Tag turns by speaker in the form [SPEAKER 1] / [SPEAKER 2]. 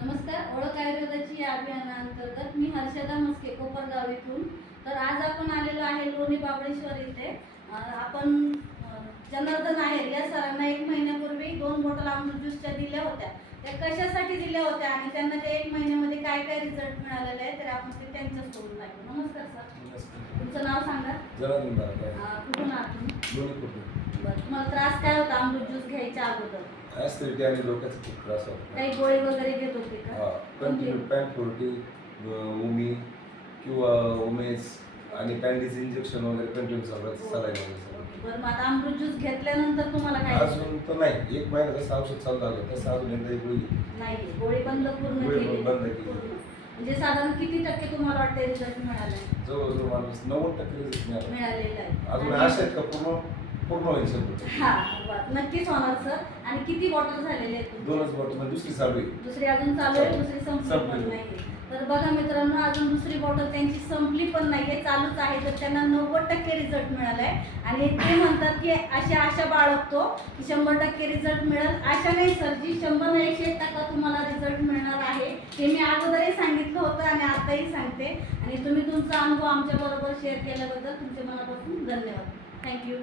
[SPEAKER 1] नमस्कार ओळख आयुर्वेदाची या अभियानाअंतर्गत मी हर्षदा मस्के कोपरगाव इथून तर आज आपण आलेलो आहे लोणी बाबळेश्वर इथे. आपण जनार्दन आहेर या सरांना एक महिन्यापूर्वी दोन बॉटल अमृत ज्यूसच्या दिल्या होत्या. त्या कशासाठी दिल्या होत्या आणि त्यांना ते एक महिन्यामध्ये काय काय रिझल्ट मिळालेले आहे तर आपण ते त्यांच्यासोबत ऐकू नमस्कार सर. तुमचं नाव सांगा. कुठून आहात तुम्ही? बरं तुम्हाला त्रास काय होता? अमृत ज्यूस घ्यायच्या अगोदर.
[SPEAKER 2] ऍसिडिटी आणि डोक्याचा खूप त्रास होता.
[SPEAKER 1] काही गोळी वगैरे घेत होते का?
[SPEAKER 2] हा कंटिन्यू पॅन फोर्टी उमी किंवा उमेज आणि पॅन्डीज इंजेक्शन वगैरे कंटिन्यू चालू सलाईन वगैरे सगळं.
[SPEAKER 1] बरं मग आता अमृत ज्यूस घेतल्यानंतर तुम्हाला काय
[SPEAKER 2] अजून तर नाही. एक महिना जसं औषध चालू झालं तसं अजून एकदा एक गोळी
[SPEAKER 1] नाही गोळी बंद पूर्ण
[SPEAKER 2] गोळी
[SPEAKER 1] केली.
[SPEAKER 2] बंद केली.
[SPEAKER 1] पूर्ण. म्हणजे साधारण किती टक्के तुम्हाला वाटते रिझल्ट मिळालाय
[SPEAKER 2] जवळजवळ माणूस नव्वद टक्के result मिळाला.
[SPEAKER 1] मिळालेला आहे.
[SPEAKER 2] अजून
[SPEAKER 1] आणि-
[SPEAKER 2] आशा आहेत का पूर्ण पूर्ण होईल
[SPEAKER 1] हा. नक्कीच होणार सर आणि किती बॉटल झालेले आहेत?
[SPEAKER 2] दोनच बॉटल दुसरी चालू आहे.
[SPEAKER 1] दुसरी अजून चालू आहे दुसरी संपली पण. नाही तर बघा मित्रांनो अजून दुसरी बॉटल त्यांची संपली पण नाहीये चालूच आहे. तर त्यांना नव्वद टक्के रिझल्ट मिळालाय. आणि ते म्हणतात की अशी आशा बाळगतो की शंभर टक्के रिझल्ट मिळेल. आशा नाही सर जी शंभर नाही एकशे एक टक्का तुम्हाला रिझल्ट मिळणार आहे. हे मी अगोदरही सांगितलं होतं आणि आताही सांगते. आणि तुम्ही तुमचा अनुभव आमच्या बरोबर शेअर केल्याबद्दल तुमचे मनापासून धन्यवाद. थँक्यू